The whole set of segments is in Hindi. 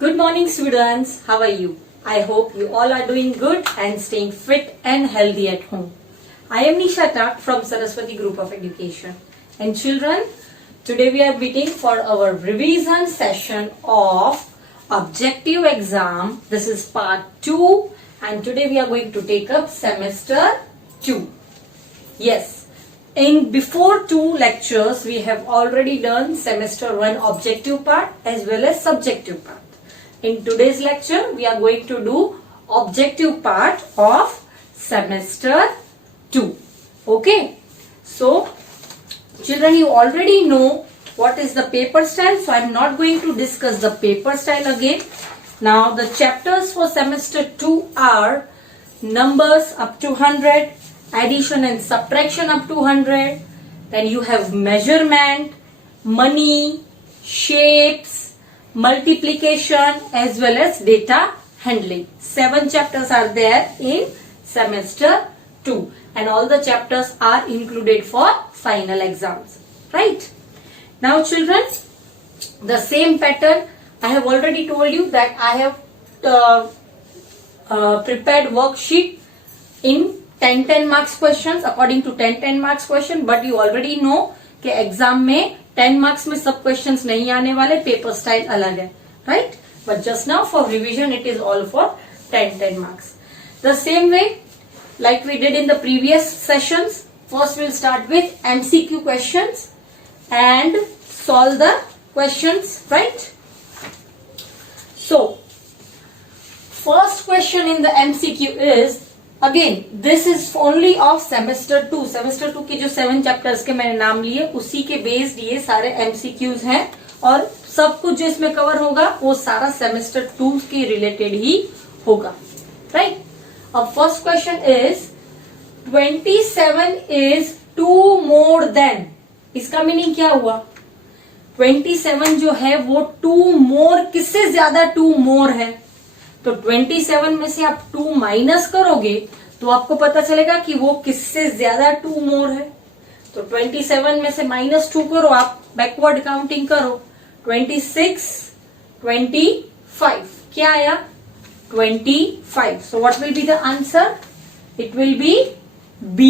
Good morning, students. How are you? I hope you all are doing good and staying fit and healthy at home. I am Nisha Tak from Saraswati Group of Education. And children, today we are meeting for our revision session of objective exam. This is part 2 and today we are going to take up semester 2. Yes. In before 2 lectures, we have already done semester 1 objective part as well as subjective part. In today's lecture, we are going to do objective part of semester 2. Okay. So, children, you already know what is the paper style. So, I am not going to discuss the paper style again. Now, the chapters for semester 2 are numbers up to 100, addition and subtraction up to 100. Then you have measurement, money, shapes, multiplication as well as data handling. 7 chapters are there in semester 2 and all the chapters are included for final exams. Right? Now children, the same pattern I have already told you that I have prepared worksheet in 10 marks questions according to 10 marks question, but you already know कि एग्जाम में 10 मार्क्स में सब क्वेश्चंस नहीं आने वाले, पेपर स्टाइल अलग है, right? But just now for revision it is all for 10 marks. The same way like we did in the previous sessions, first we'll start with MCQ questions and solve the questions, right? So first question in the MCQ is, again this is only of semester 2. semester 2 के जो 7 chapters के मैंने नाम लिए उसी के बेस्ड ये सारे MCQs हैं और सब कुछ जो इसमें कवर होगा वो सारा semester 2 के रिलेटेड ही होगा, राइट? अब first question is 27 is 2 more than. इसका मीनिंग क्या हुआ? 27 जो है वो 2 more किससे ज्यादा 2 more है? तो 27 में से आप 2 माइनस करोगे तो आपको पता चलेगा कि वो किससे ज्यादा 2 मोर है. तो 27 में से -2 करो, आप बैकवर्ड काउंटिंग करो. 26, 25 क्या आया? 25. सो what will be the answer? It will B B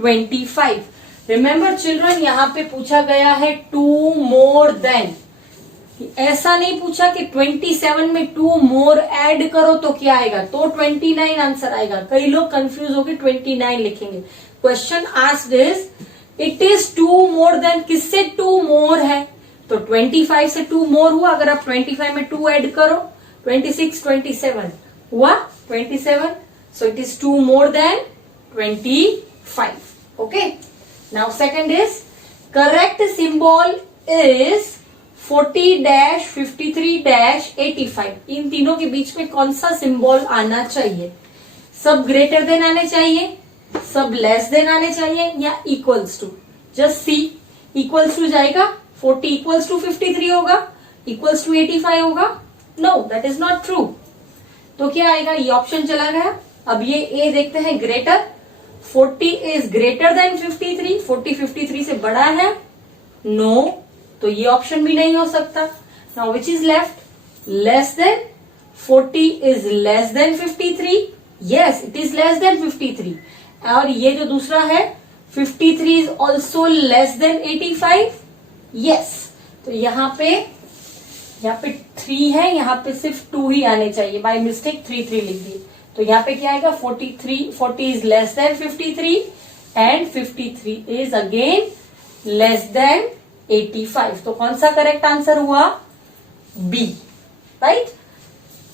25. Remember children, यहाँ पे पूछा गया है 2 more than. ऐसा नहीं पूछा कि 27 में 2 मोर ऐड करो तो क्या आएगा, तो 29 आंसर आएगा. कई लोग कंफ्यूज होकर 29 लिखेंगे. Question asked is it is 2 more than. किससे 2 मोर है? तो 25 से 2 मोर हुआ. अगर आप 25 में 2 ऐड करो 26, 27 हुआ 27. So it is 2 more than 25. Okay. Now second is correct symbol is 40-53-85. इन तीनों के बीच में कौन सा सिंबल आना चाहिए? सब ग्रेटर देन आने चाहिए, सब लेस देन आने चाहिए या equals to? Just C. Equals to जाएगा, 40 इक्वल्स टू 53 होगा, इक्वल्स टू 85 होगा. No, that is not true. तो क्या आएगा? ये ऑप्शन चला गया. अब ये ए देखते हैं. Greater 40 is greater than 53. 40 53 से बड़ा है? नो. तो ये ऑप्शन भी नहीं हो सकता. Now which is left? Less than. 40 is less than 53. Yes, it is less than 53. और ये जो दूसरा है 53 is also less than 85. Yes. तो यहाँ पे 3 है, यहाँ पे सिर्फ 2 ही आने चाहिए. बाय मिस्टेक 3 लिख दिए. तो यहाँ पे क्या आएगा? 40 is less than 53 and 53 is again less than 85. तो कौन सा करेक्ट आंसर हुआ? B, right?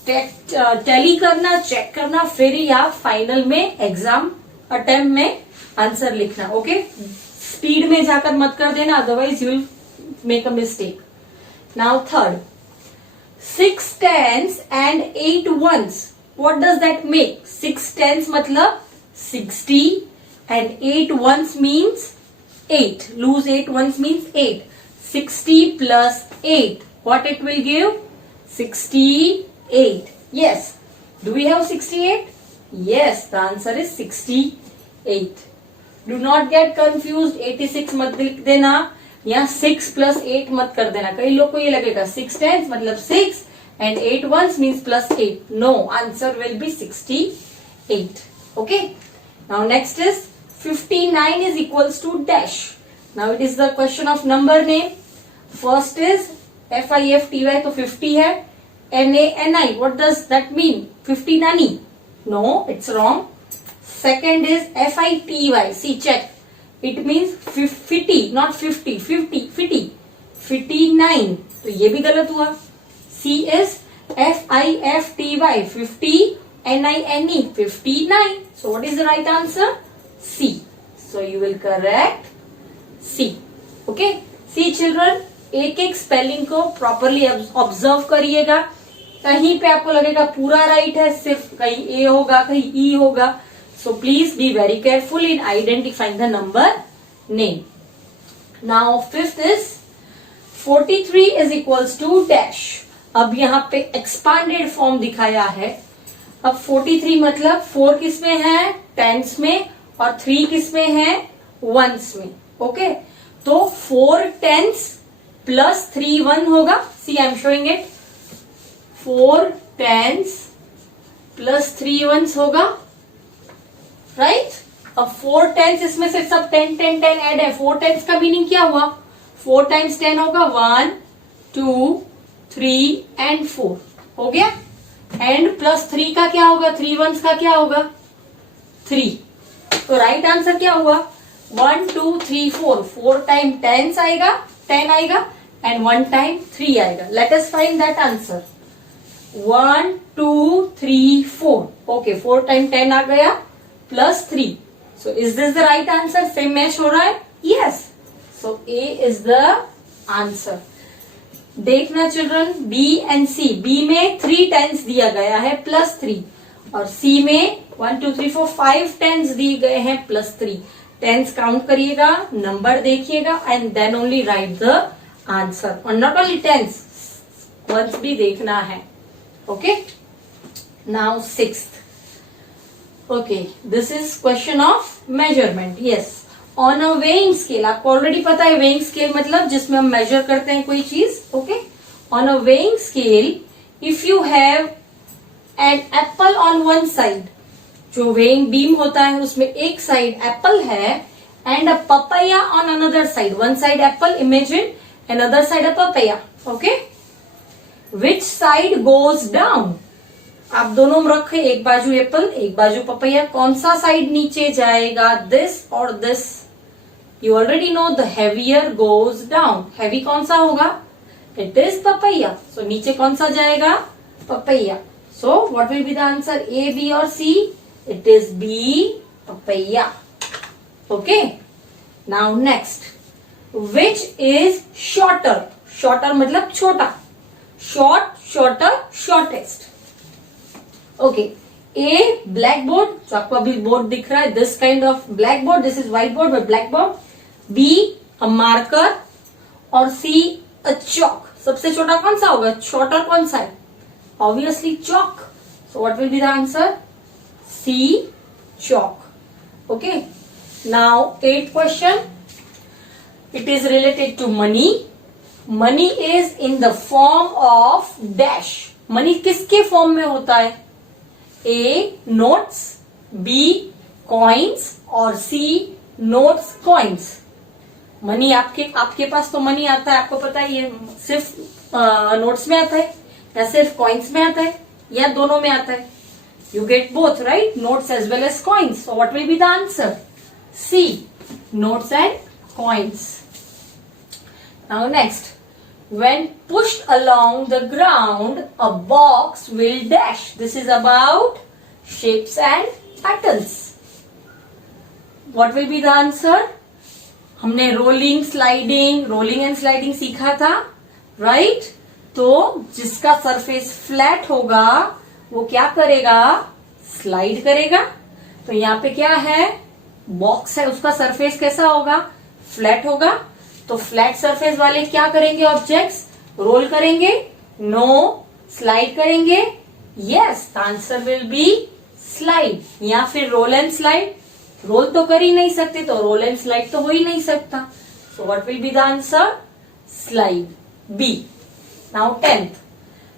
टैली करना, चेक करना, फिर ही आप फाइनल में एग्जाम अटेम्प्ट में आंसर लिखना. ओके. स्पीड में जाकर मत कर देना, otherwise you will make a mistake. Now third, 6 tens and 8 ones. What does that make? 6 tens मतलब 60 and 8 ones means 8. Lose 8 ones means 8. 60 plus 8. What it will give? 68. Yes. Do we have 68? Yes. The answer is 68. Do not get confused. 86 मत लिख देना. यहाँ 6 plus 8 मत कर देना. कई लोग को ये लगेगा 6 tens मतलब 6 and 8 ones means plus 8. No, answer will be 68. Okay. Now next is 59 is equals to dash. Now it is the question of number name. First is FIFTY, तो 50 है. NANI, what does that mean? 50 nani? No, it's wrong. Second is FITY. See, check. It means 50, not 50. 50, 50. 59. तो ये भी गलत हुआ. C is FIFTY. 50 NINE. 59. So what is the right answer? C. So you will correct C. Okay. See children, एक एक स्पेलिंग को प्रॉपरली ऑब्जर्व करिएगा. कहीं पे आपको लगेगा पूरा राइट है, सिर्फ कहीं ए होगा, कहीं ई होगा. So please be very careful in identifying the number name. Now fifth is 43 is equals to dash. अब यहाँ पे एक्सपांडेड फॉर्म दिखाया है. अब 43 मतलब 4 किस में है? टेंस में. और 3 किस में है? वंस में. ओके. तो 4 टेंस प्लस 3 1 होगा. See I am showing it. 4 tens plus 3 ones होगा. राइट. अब 4 टेंस, इसमें से सब 10 10 10 ऐड है. 4 टेंस का मीनिंग क्या हुआ? 4 टाइम्स 10 होगा. 1 2 3 एंड 4 हो गया. एंड प्लस 3 का क्या होगा? 3 वंस का क्या होगा? 3. तो राइट आंसर क्या हुआ? 1 2 3 4. 4 टाइम 10 आएगा, 10 आएगा एंड 1 टाइम 3 आएगा. Let us find that answer. 1 2 3 4. Okay. 4 time 10 आ गया plus 3. So is this the right answer? Same match हो रहा है? Yes. So A is the answer. देखना children, B and C. B में 3 टेंस दिया गया है प्लस 3 और सी में 1 2 3 4 5 टेंस दिए गए हैं प्लस 3. टेंस काउंट करिएगा, नंबर देखिएगा and then only write the answer. और नॉट ओनली टेंस, वंस भी देखना है. Okay. Now sixth. Okay, this is question of measurement. Yes. On a weighing scale, आपको ऑलरेडी पता है वेइंग स्केल मतलब जिसमें हम मेजर करते हैं कोई चीज. Okay. On a weighing scale, if you have an apple on one side, जो वेइंग बीम होता है उसमें एक साइड एप्पल है and a papaya on another side. One side Apple, imagine, another side a papaya. Okay. Which side goes down? आप दोनों में रखे, एक बाजू एप्पल एक बाजू पपैया. कौन सा साइड नीचे जाएगा? दिस और this. You already know the heavier goes down. Heavy कौन सा होगा? It is papaya. सो नीचे कौन सा जाएगा? Papaya. So what will be the answer? A, B और C? It is B, papaya. Okay. Now next. Which is shorter? Shorter मतलब छोटा. Short, shorter, shortest. Okay. A, black board, जो आपको अभी बोर्ड दिख रहा है, this kind of black board. This is white board but black board. B, a marker. और सी, अ चॉक. सबसे छोटा कौन सा होगा? शॉर्टर कौन सा है? Obviously chalk. So what will be the answer? C, chalk. Okay. Now 8th question. It is related to money. Money is in the form of dash. Money किसके फॉर्म में होता है? A, notes, B, coins और C, notes, coins. मनी आपके पास तो मनी आता है, आपको पता है. ये सिर्फ नोट्स में आता है या सिर्फ कॉइन्स में आता है या दोनों में आता है? You get both, right? Notes as well as coins. So what will be the answer? C. Notes and coins. Now next. When pushed along the ground, a box will dash. This is about shapes and patterns. What will be the answer? हमने रोलिंग एंड स्लाइडिंग सीखा था, right? तो जिसका सरफेस फ्लैट होगा वो क्या करेगा? स्लाइड करेगा. तो यहाँ पे क्या है? बॉक्स है, उसका सरफेस कैसा होगा? फ्लैट होगा. तो फ्लैट सरफेस वाले क्या करेंगे? ऑब्जेक्ट्स रोल करेंगे? नो. स्लाइड करेंगे? Yes. Answer will be slide. या फिर रोल एंड स्लाइड. रोल तो कर ही नहीं सकते तो रोल एंड स्लाइड तो हो ही नहीं सकता. So what will be the answer? Slide. B. Now 10th.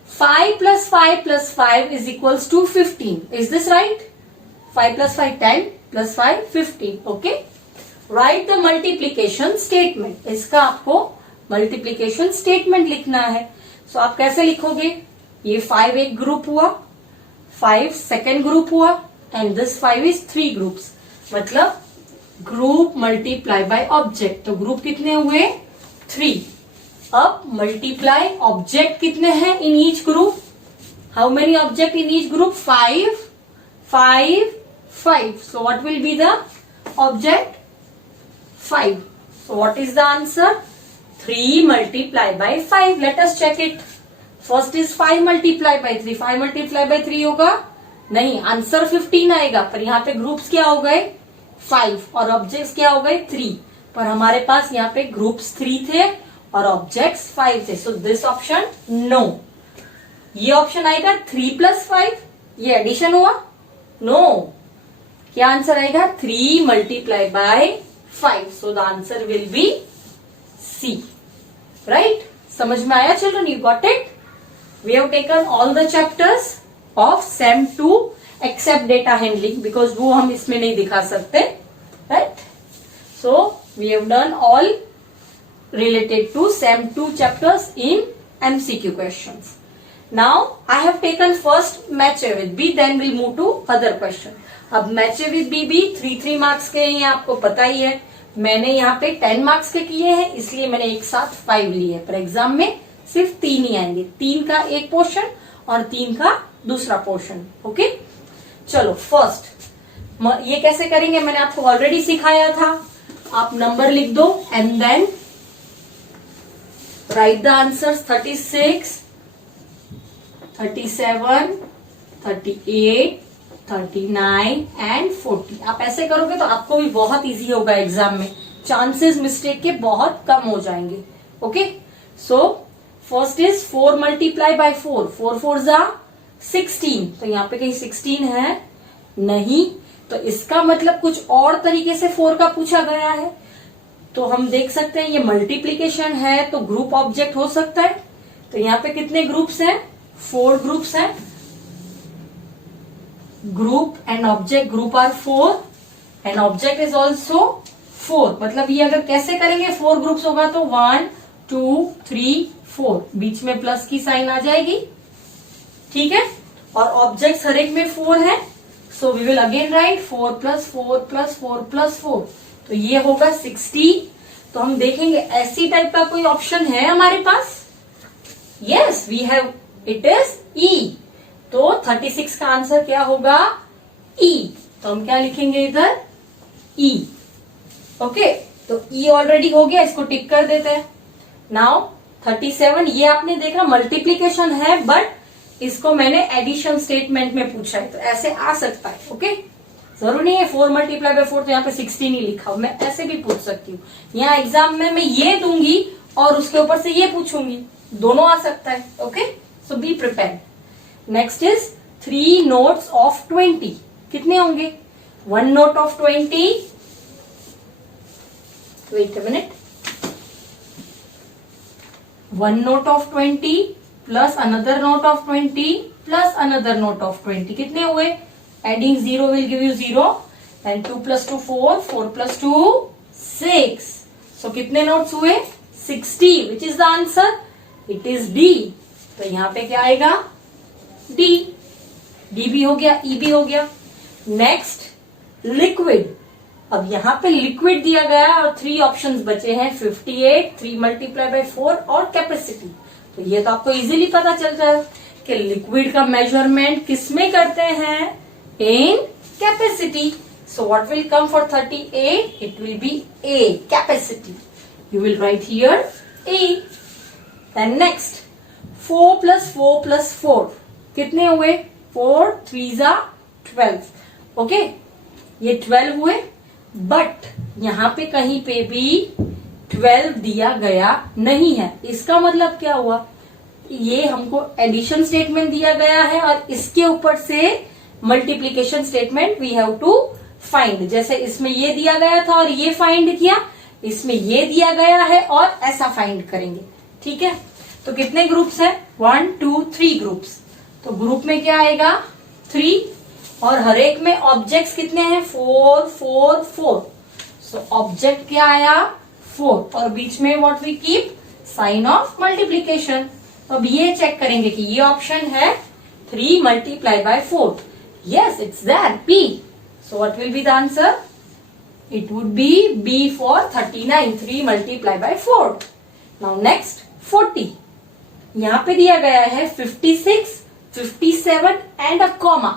5 plus 5 plus 5 is equals to 15. Is this right? 5 plus 5 10 plus 5 15. Okay. Write the multiplication statement. इसका आपको multiplication statement लिखना है. So आप कैसे लिखोगे? ये 5 एक ग्रुप हुआ, 5 सेकेंड ग्रुप हुआ, एंड दिस 5 इज 3 ग्रुप्स. मतलब ग्रुप मल्टीप्लाई बाय ऑब्जेक्ट. तो ग्रुप कितने हुए? 3. अब मल्टीप्लाई ऑब्जेक्ट कितने हैं in each group? How many object in each group? 5 5 5. So what will be the object? 5. So what is the answer? 3 multiplied by 5. Let us check it. First is 5 multiplied by 3. 5 multiplied by 3 होगा? नहीं, आंसर 15 आएगा. पर यहाँ पे ग्रुप्स क्या हो गए? 5 और ऑब्जेक्ट्स क्या हो गए? 3. पर हमारे पास यहाँ पे ग्रुप्स 3 थे और ऑब्जेक्ट्स 5 थे. So this option no. ये ऑप्शन आएगा 3 plus 5. ये एडिशन हुआ? नो. क्या आंसर आएगा? 3 multiplied by 5. So the answer will be C. Right? समझ में आया children? You got it? We have taken all the chapters of SEM 2 except data handling because वो हम इसमें नहीं दिखा सकते. Right? So we have done all related to SEM 2 chapters in MCQ questions. Now I have taken first match A with B, then we'll move to other question. अब मैच ए विद बी भी 3 मार्क्स के हैं, आपको पता ही है. मैंने यहाँ पे 10 मार्क्स के किए हैं, इसलिए मैंने एक साथ 5 लिए. पर एग्जाम में सिर्फ 3 ही आएंगे. 3 का एक पोर्शन और 3 का दूसरा पोर्शन. ओके, चलो फर्स्ट ये कैसे करेंगे मैंने आपको ऑलरेडी सिखाया था. आप नंबर लिख दो and then write the answers. 36, 37, 38, 39 and 40. आप ऐसे करोगे तो आपको भी बहुत इजी होगा एग्जाम में. चांसेस मिस्टेक के बहुत कम हो जाएंगे. Okay, so first is 4 multiply by 4. 4 4 जा 16. तो यहाँ पे कहीं 16 है नहीं, तो इसका मतलब कुछ और तरीके से 4 का पूछा गया है. तो हम देख सकते हैं ये मल्टीप्लीकेशन है तो ग्रुप ऑब्जेक्ट हो सकता है. तो यहाँ पे कितने ग्रुप्स हैं? 4 ग्रुप्स हैं. Group and object. Group are 4 and object is also 4. मतलब ये अगर कैसे करेंगे? 4 ग्रुप्स होगा तो 1 2 3 4. बीच में प्लस की साइन आ जाएगी. ठीक है, और ऑब्जेक्ट्स हर एक में 4 है. So we will again write 4 plus 4 plus 4 plus 4. तो ये होगा 60. तो हम देखेंगे ऐसी टाइप का कोई ऑप्शन है हमारे पास. Yes we have. It is E. तो 36 का आंसर क्या होगा? ई. तो हम क्या लिखेंगे इधर? ई. ओके, तो ई ऑलरेडी हो गया, इसको टिक कर देते हैं. नाउ 37, ये आपने देखा मल्टीप्लीकेशन है बट इसको मैंने एडिशन स्टेटमेंट में पूछा है, तो ऐसे आ सकता है. ओके, जरूर नहीं है 4 मल्टीप्लाई बाय 4 तो यहाँ पे 16 ही लिखा हो. मैं ऐसे भी पूछ सकती हूँ. यहाँ एग्जाम में मैं ये दूंगी और उसके ऊपर से ये पूछूंगी. दोनों आ सकता है. Okay, so be prepared. Next is 3 notes of 20. कितने होंगे? 1 note of 20. Wait a minute. 1 note of 20 plus another note of 20 plus another note of 20. कितने हुए? Adding 0 will give you 0 and 2 plus 2 4. 4 plus 2 6. So कितने नोट्स हुए? 60. Which is the answer? It is D. तो यहां पे क्या आएगा? डी. डी भी हो गया, ई भी हो गया. Next liquid. अब यहाँ पे लिक्विड दिया गया और 3 ऑप्शंस बचे हैं. 58, 3 मल्टीप्लाई बाय 4 और कैपेसिटी. तो ये तो आपको इजीली पता चल जाए कि लिक्विड का मेजरमेंट किस में करते हैं? In capacity. So what will come for 38? It will be A, capacity. You will write here A. Then next 4 plus 4 plus 4. कितने हुए? 4 3 12. ओके, ये 12 हुए बट यहां पे कहीं पे भी 12 दिया गया नहीं है. इसका मतलब क्या हुआ? ये हमको एडिशन स्टेटमेंट दिया गया है और इसके ऊपर से multiplication statement we have to find. जैसे इसमें ये दिया गया था और ये फाइंड किया, इसमें ये दिया गया है और ऐसा फाइंड करेंगे. ठीक है, तो कितने ग्रुप्स है? 1 2 3 ग्रुप्स। तो ग्रुप में क्या आएगा? 3 और हर एक में ऑब्जेक्ट्स कितने हैं? 4 4 4। सो ऑब्जेक्ट क्या आया? 4 और बीच में what we keep? Sign of multiplication. तो अब ये चेक करेंगे कि ये ऑप्शन है 3 multiplied by 4. Yes, it's there, B. So what will be the answer? It would be B for 39, 3 multiplied by 4. Now next 40. यहाँ पे दिया गया है 56, 57 and a comma.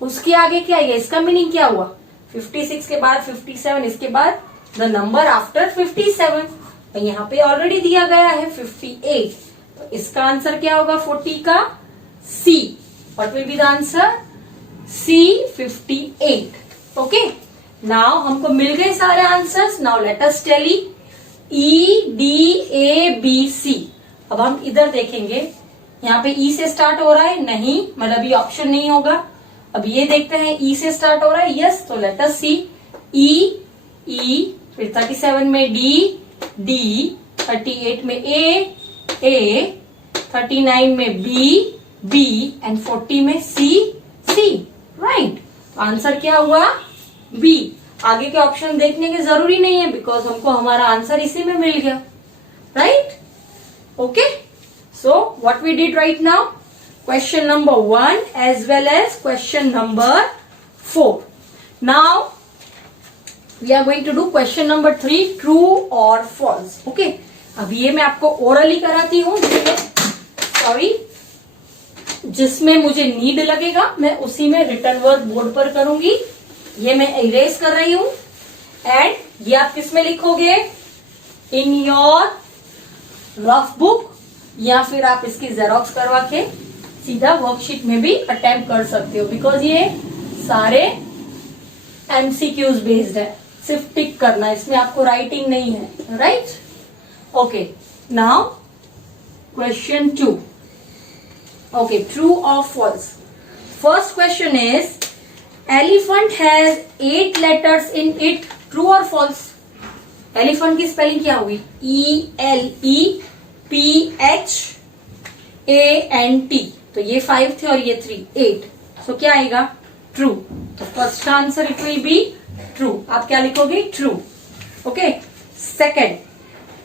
उसके आगे क्या आएगा? इसका मीनिंग क्या हुआ? 56 के बाद 57, इसके बाद the number after 57. और यहाँ पे ऑलरेडी दिया गया है 58. तो इसका आंसर क्या होगा 40 का? C. What will be the answer? C 58. Okay. Now हमको मिल गए सारे answers. Now let us tally E D A B C. अब हम इधर देखेंगे. यहाँ पे E से स्टार्ट हो रहा है? नहीं, मतलब ये ऑप्शन नहीं होगा. अब ये देखते हैं E से स्टार्ट हो रहा है? यस. तो let us see E, फिर 37 में D, 38 में A, 39 में B एंड 40 में C. राइट. आंसर क्या हुआ? B. आगे के ऑप्शन देखने की जरूरी नहीं है बिकॉज हमको हमारा आंसर इसी में मिल गया. Right. Okay. So what we did right now? Question number 1 as well as question number 4. Now we are going to do question number 3, true और फॉल्स. ओके. अब ये मैं आपको ओरली कराती हूँ. जिसमें मुझे नीड लगेगा मैं उसी में रिटर्न वर्क बोर्ड पर करूंगी. ये मैं इरेज कर रही हूं एंड ये आप किस में लिखोगे? इन योर रफ बुक या फिर आप इसकी जेरोक्स करवा के सीधा वर्कशीट में भी अटेम्प्ट कर सकते हो बिकॉज ये सारे एमसीक्यूज बेस्ड है. सिर्फ टिक करना, इसमें आपको राइटिंग नहीं है. Right. Okay. Now question 2. Okay, true or false? First question is, elephant has 8 letters in it. True or false? Elephant की स्पेलिंग क्या होगी? ELEPHANT. तो ये 5 थे और ये 3, 8. So क्या आएगा? True. तो first answer it will be true. आप क्या लिखोगे? True. Okay. Second,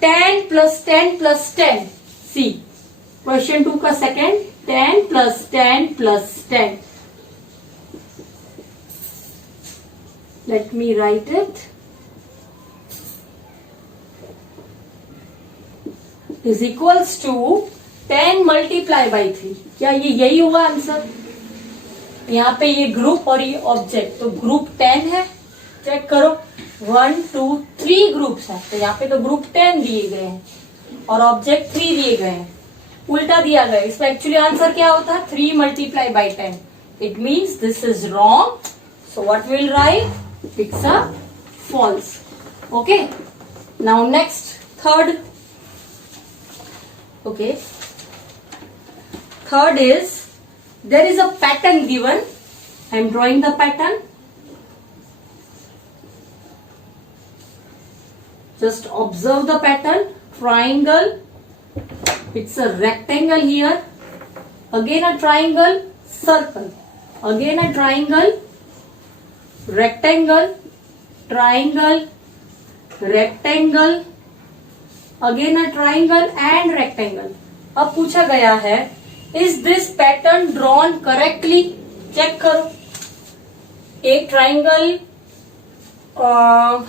10 plus 10 plus 10. सी. क्वेश्चन 2 का second, 10 plus 10 plus 10. Let me write it. Is equals to 10 multiply by 3. क्या ये यही हुआ आंसर? यहाँ पे ये ग्रुप और ये ऑब्जेक्ट, तो ग्रुप 10 है. चेक करो. 1 2 3 ग्रुप्स हैं, तो यहाँ पे तो ग्रुप 10 दिए गए हैं और ऑब्जेक्ट 3 दिए गए हैं. उल्टा दिया गया. इसमें एक्चुअली आंसर क्या होता है? 3 multiplied by 10. It means this is wrong. So what we'll write? It's a false. Okay. Now next, third. Okay. Third is, there is a pattern given. I am drawing the pattern. Just observe the pattern. Triangle. It's a rectangle here. Again a triangle, circle. Again a triangle, rectangle, triangle, rectangle. Again a triangle and rectangle. अब पूछा गया है, is this pattern drawn correctly? Check करो. एक ट्राइंगल,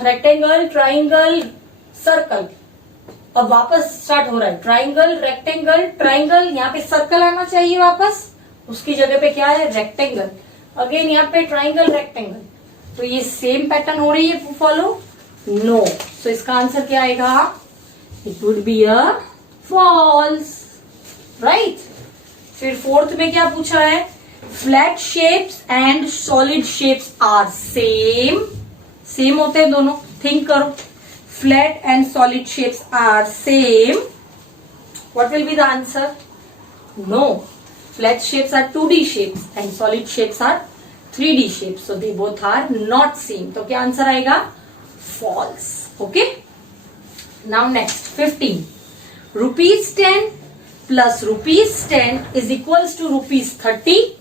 रेक्टेंगल, ट्राइंगल, सर्कल. अब वापस स्टार्ट हो रहा है. Triangle, rectangle, triangle. यहाँ पे सर्कल आना चाहिए वापस. उसकी जगह पे क्या है? रेक्टेंगल. अगेन यहाँ पे ट्राइंगल, रेक्टेंगल. तो ये सेम पैटर्न हो रही है फॉलो? नो. सो इसका आंसर क्या आएगा? It would be a false. Right. फिर फोर्थ में क्या पूछा है? Flat shapes and solid shapes are same. Same होते हैं दोनों. थिंक करो. Flat and solid shapes are same. What will be the answer? No. Flat shapes are 2D shapes and solid shapes are 3D shapes. So they both are not same. तो क्या आंसर आएगा? False. Okay. Now next, 15. Rupees 10 plus ₹10 is equals to ₹30.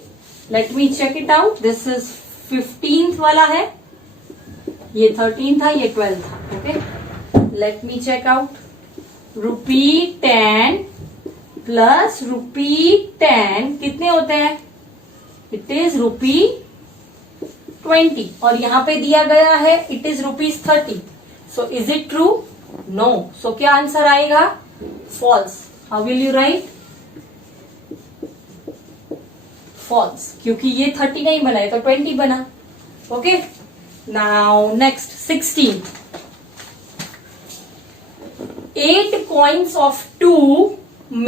Let me check it out. This is 15th वाला है, ये 13 था, ये 12 था. Okay, let me check out. ₹10 plus ₹10 कितने होते हैं? It is ₹20 और यहाँ पे दिया गया है it is ₹30. So is it true? No. So क्या आंसर आएगा? False. How will you write? False. क्योंकि ये 30 नहीं बना है तो 20 बना. Okay. Now next 16. 8 coins of 2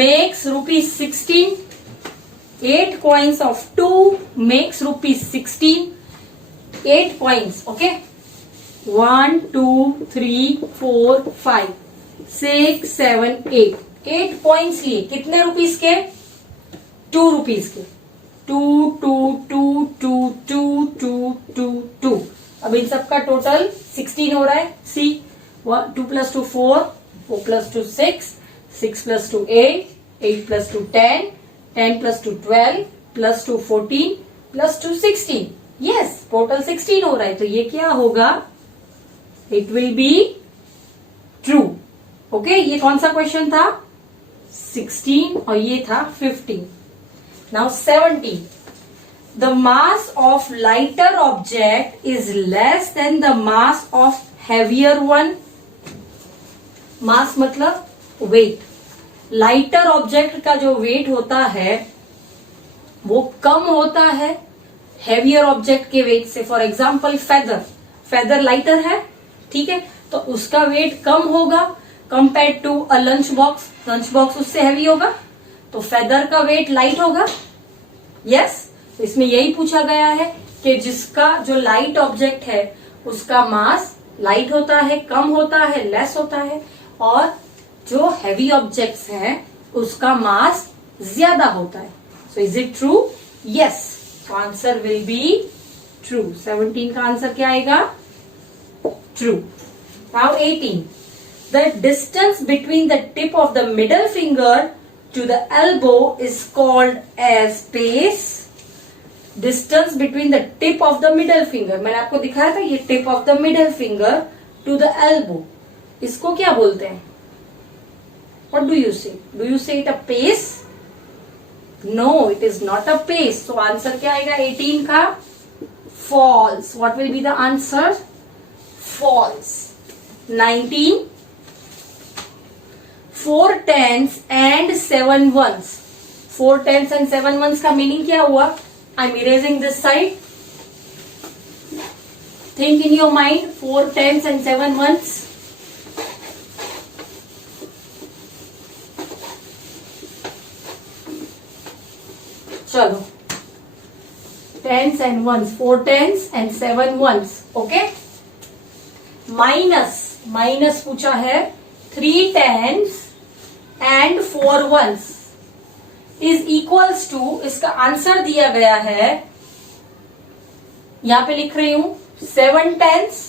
makes ₹16. 8 coins of 2 makes ₹16. 8 coins. Okay. 1, 2, 3, 4, 5, 6, 7, 8. 8 points लिए कितने रुपीस के? 2 रुपीस के. 2, 2, 2, 2, 2, 2, 2, 2. अब इन सबका टोटल 16 हो रहा है. सी 2 + 2 4, 4 + 2 6, 6 + 2 8, 8 + 2 10, 10 + 2 12, + 2 14, + 2 16. यस, टोटल 16 हो रहा है. तो ये क्या होगा? It will be true. Okay, ये कौन सा क्वेश्चन था? 16 और ये था 15. Now 17. The mass of lighter object is less than the mass of heavier one. Mass मतलब वेट. लाइटर ऑब्जेक्ट का जो वेट होता है वो कम होता है हैवियर ऑब्जेक्ट के वेट से. For example feather. Feather lighter है, ठीक है, तो उसका वेट कम होगा compare to a lunch box. Lunch box उससे हैवी होगा तो फेदर का वेट लाइट होगा. यस, तो इसमें यही पूछा गया है कि जिसका जो लाइट ऑब्जेक्ट है उसका मास लाइट होता है, कम होता है, लेस होता है, और जो हैवी ऑब्जेक्ट्स हैं उसका मास ज्यादा होता है. सो is it true? Yes. So answer will be true. 17 का आंसर क्या आएगा? True. Now 18. The distance between the tip of the middle finger to the elbow is called as space. Distance between the tip of the middle finger. मैंने आपको दिखाया था ये tip of the middle finger to the elbow. इसको क्या बोलते हैं? What do you say? Do you say it a pace? No, it is not a pace. So answer क्या आएगा 18 का? False. What will be the answer? False. 19. 4 tens and 7 ones. 4 tens and 7 ones का मीनिंग क्या हुआ? I'm erasing this side. Think in your mind. 4 tens and 7 ones. चलो, tens and ones. 4 tens and 7 ones. Okay. Minus पूछा है. 3 tens and 4 ones is equals to, इसका आंसर दिया गया है, यहां पे लिख रही हूं 7 tens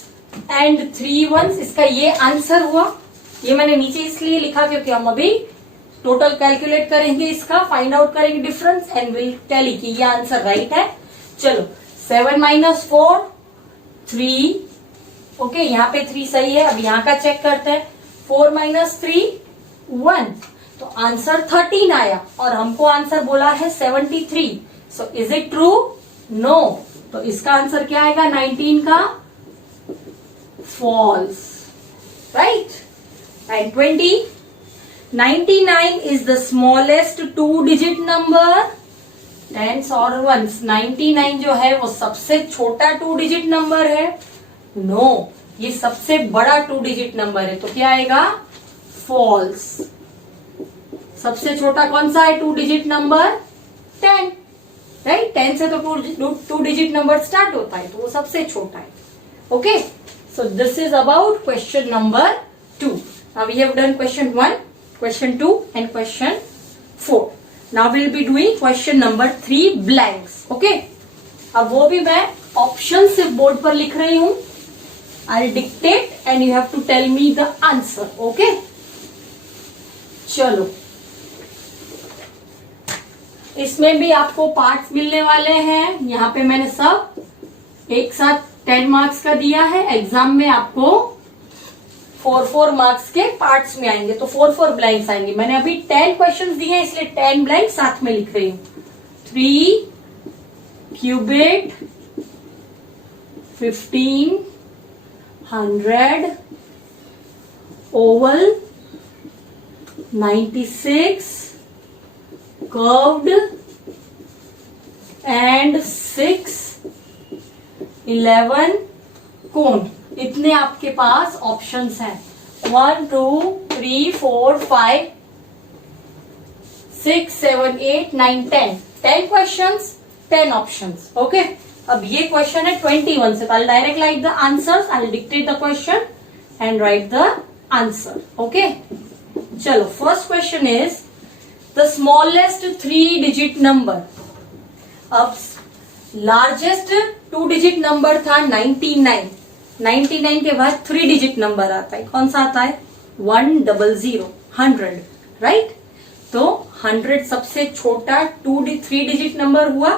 and 3 ones. इसका ये आंसर हुआ. ये मैंने नीचे इसलिए लिखा क्योंकि हम अभी टोटल कैलकुलेट करेंगे, इसका फाइंड आउट करेंगे डिफरेंस एंड विल टेल कि ये आंसर राइट है. चलो, 7 - 4 3. ओके, यहाँ पे 3 सही है. अब यहाँ का चेक करते हैं. 4 - 3 1. तो आंसर 13 आया और हमको आंसर बोला है 73. So is it true? No. तो इसका आंसर क्या आएगा 19 का? False. Right. And 20. 99 is the smallest 2 digit number. Tens और वंस. 99 जो है वो सबसे छोटा 2 डिजिट नंबर है. नो, ये सबसे बड़ा 2 डिजिट नंबर है. तो क्या आएगा? फॉल्स. सबसे छोटा कौन सा है 2 डिजिट नंबर? 10. राइट. 10 से तो 2 डिजिट नंबर स्टार्ट होता है, तो वो सबसे छोटा है. Okay, so this is about question number 2. Now we have done question 1, question 2 and question 4. Now we will be doing question number 3 blanks. Okay, अब वो भी मैं ऑप्शन सिर्फ बोर्ड पर लिख रही हूं. I'll dictate and you have to tell me the answer. Okay? चलो, इसमें भी आपको पार्ट्स मिलने वाले हैं। यहाँ पे मैंने सब एक साथ 10 मार्क्स का दिया है। एग्जाम में आपको 4 मार्क्स के पार्ट्स में आएंगे, तो 4 ब्लैंक्स आएंगे। मैंने अभी 10 क्वेश्चंस दिए हैं, इसलिए 10 ब्लैंक साथ में लिख रही हूं। 3 क्यूबिट, 15, 100, ओवल, 96, curved and 6, 11 कोन। इतने आपके पास ऑप्शंस हैं। 1 2 3 4 5 6 7 8 9 10 10 क्वेश्चंस, 10 ऑप्शंस। ओके, अब ये क्वेश्चन है 21 से, तो I direct write the answers, I dictate the question and write the answer. Okay, चलो first question is the smallest 3 digit number. अब लार्जेस्ट 2 डिजिट नंबर था 99। 99 के बाद 3 डिजिट नंबर आता है, कौन सा आता है? 100, 100, राइट। तो 100 सबसे छोटा 3 डिजिट नंबर हुआ,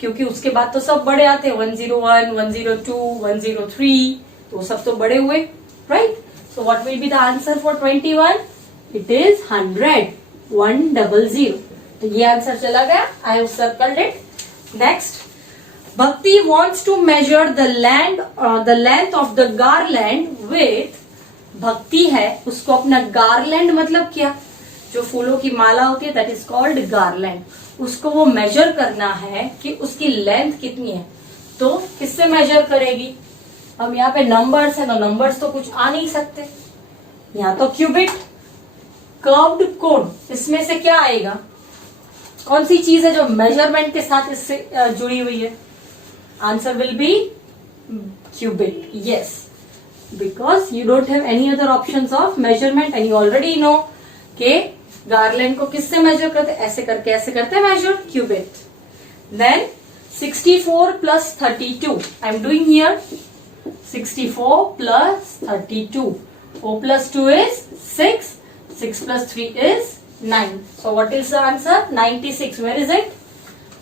क्योंकि उसके बाद तो सब बड़े आते हैं, 101, 102, 103, तो सब तो बड़े हुए, right. So what will be the answer for 21? It is 100, 100। तो ये आंसर चला गया, I have circled it. Next, Bhakti wants to measure the length of the garland with, भक्ति है उसको अपना गार्लैंड मतलब क्या, जो फूलों की माला होती है, दैट इज कॉल्ड गार्लैंड। उसको वो मेजर करना है कि उसकी लेंथ कितनी है। तो किससे मेजर करेगी? अब यहाँ पे नंबर्स है, तो नंबर्स तो कुछ आ नहीं सकते। यहाँ तो क्यूबिट, कर्व्ड कोन, इसमें से क्या आएगा? कौन सी चीज है जो मेजरमेंट के साथ इससे जुड़ी हुई है? Answer will be cubit. Yes, because you don't have any other options of measurement and you already know कि garland को किससे measure करते? ऐसे करते measure cubit. Then 64 plus 32. I'm doing here 64 plus 32. 4 plus 2 is 6. 6 plus 3 is 9. So what is the answer? 96. Where is it?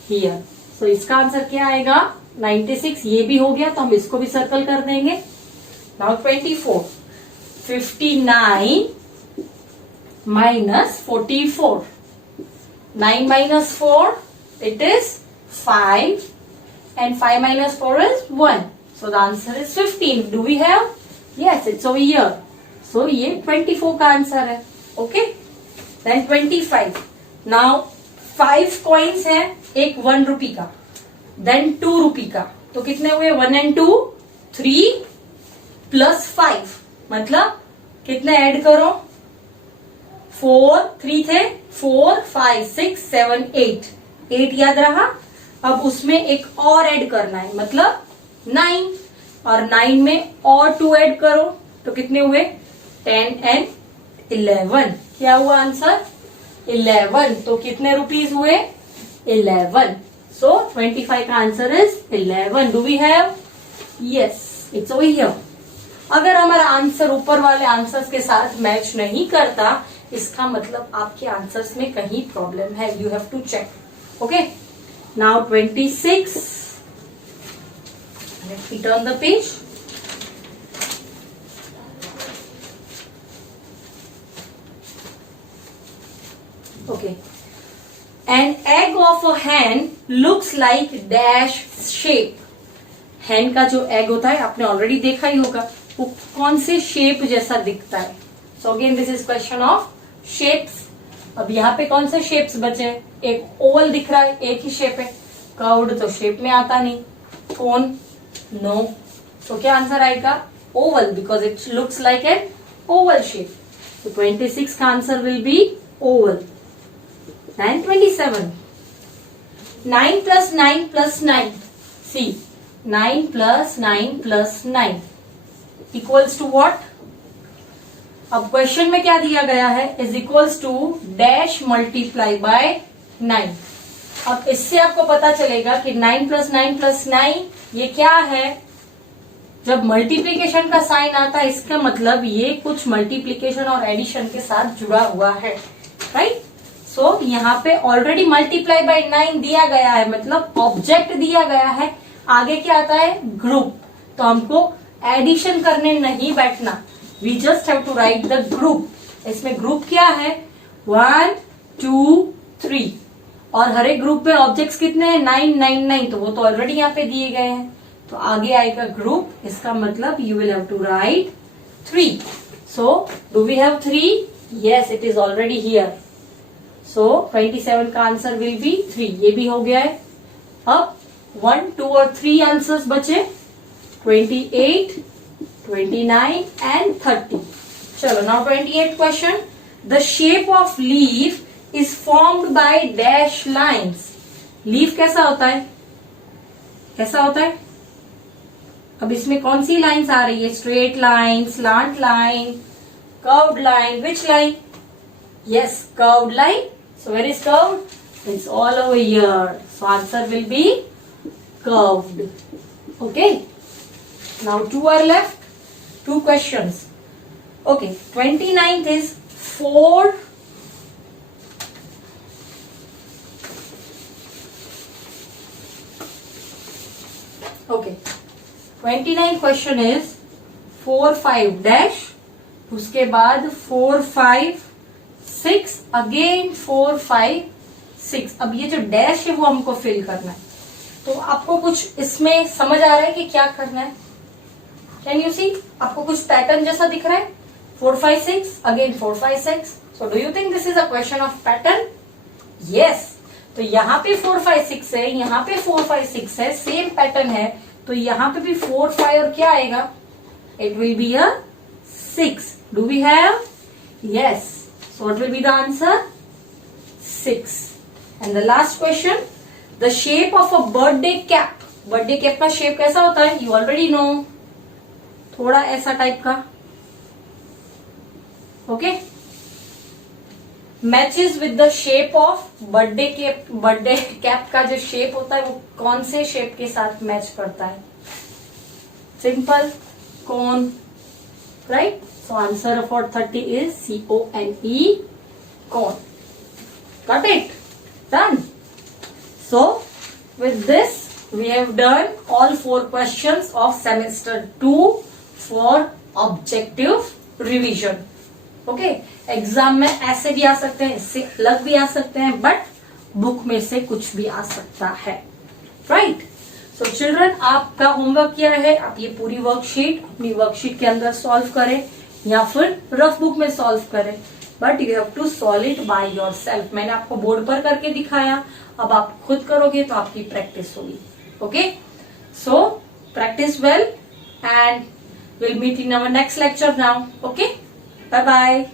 Here. So इसका आंसर क्या आएगा? 96। ये भी हो गया, तो हम इसको भी सर्कल कर देंगे। Now 24, 59 minus 44, 9 minus 4 it is 5 and 5 minus 4 is 1, so the answer is 15. Do we have? Yes, it's over here. So ये 24 का आंसर है। Okay, then 25. Now 5 coins है, एक 1 रुपी का, देन 2 रुपी का, तो कितने हुए? 1 and 2 3 प्लस 5, मतलब कितने ऐड करो? 4, 3 थे, 4 5 6 7 8, 8 याद रहा। अब उसमें एक और ऐड करना है, मतलब 9, और 9 में और 2 ऐड करो, तो कितने हुए? 10 and 11। क्या हुआ आंसर? 11। तो कितने रुपीज हुए? 11। So 25 का answer is 11. Do we have? Yes, it's over here. अगर हमारा आंसर ऊपर वाले आंसर्स के साथ मैच नहीं करता, इसका मतलब आपके आंसर्स में कहीं प्रॉब्लम है। You have to check. Okay. Now 26. Let me turn the page. Okay. An egg of a hen looks like dash shape. hen का जो egg होता है आपने ऑलरेडी देखा ही होगा, वो कौन से शेप जैसा दिखता है। So again this is question of shapes. अब यहाँ पे कौन से शेप्स बचे? एक ओवल दिख रहा है, एक ही शेप है। कर्व्ड तो शेप में आता नहीं। कोन? नो। तो क्या आंसर आएगा? Oval, because it looks like an Oval shape. तो 26 का answer will be oval. Then 27. 9 plus 9 plus 9. See, 9 plus 9 plus 9 equals to what? अब क्वेश्चन में क्या दिया गया है? Is equals to dash multiply by 9. अब इससे आपको पता चलेगा कि 9 plus 9 plus 9 ये क्या है? जब मल्टीप्लीकेशन का साइन आता है, इसका मतलब ये कुछ मल्टीप्लीकेशन और एडिशन के साथ जुड़ा हुआ है, राइट? सो यहाँ पे ऑलरेडी मल्टीप्लाई बाय 9 दिया गया है, मतलब ऑब्जेक्ट दिया गया है, आगे क्या आता है ग्रुप, तो हमको एडिशन करने नहीं बैठना, we just have to write the group. इसमें ग्रुप क्या है 1 2 3 और हर एक ग्रुप में ऑब्जेक्ट्स कितने हैं 9 9 9, तो वो तो ऑलरेडी यहाँ पे दिए गए हैं, तो आगे आएगा ग्रुप, इसका मतलब you will have to write 3। So do we have 3? Yes, it is already here. So 27 का आंसर विल बी 3, ये भी हो गया है। अब 1 2 और 3 आंसर्स बचे 28 29 एंड 30। चलो now 28 question, the shape of leaf is formed by dash lines. Leaf कैसा होता है, कैसा होता है? अब इसमें कौन सी लाइन्स आ रही है, straight line, slant line, curved line, which line? Yes, curved line. So where is curved? It's all over here. So answer will be curved. Okay. Now 2 are left. 2 questions. Okay. 29th is 4. Okay. 29th question is 4 5 dash. उसके बाद 4 5 6 अगेन 4 5 6। अब ये जो डैश है वो हमको फिल करना है, तो आपको कुछ इसमें समझ आ रहा है कि क्या करना है? कैन यू सी, आपको कुछ पैटर्न जैसा दिख रहा है? 4 5 6 again 4 5 6। So do you think this is a question of pattern? Yes. तो यहाँ पे 4 5 6 है, यहाँ पे 4 5 6 है, सेम पैटर्न है, तो यहाँ पे भी 4 5 और क्या आएगा? It will be a 6। Do we have? Yes. So what will be the answer? 6. And the last question, the shape of a birthday cap. Birthday cap का shape कैसा होता है? You already know. थोड़ा ऐसा टाइप का. Okay? Matches with the shape of birthday cap. Birthday cap का जो shape होता है वो कौन से shape के साथ मैच करता है? Simple, cone, right? So answer for 30 is C-O-N-E, cone. Got it? Done. So with this we have done all 4 questions of semester 2 for objective revision. Okay? Exam में ऐसे भी आ सकते हैं, इससे अलग भी आ सकते हैं, बट बुक में से कुछ भी आ सकता है, राइट? सो चिल्ड्रन, आपका होमवर्क क्या है? आप ये पूरी वर्कशीट अपनी वर्कशीट के अंदर सॉल्व करें या फिर रफ बुक में सॉल्व करें, but you have to solve it by yourself. मैंने आपको बोर्ड पर करके दिखाया, अब आप खुद करोगे तो आपकी प्रैक्टिस होगी। Okay, so practice well and will meet in our next lecture now. Okay, bye bye.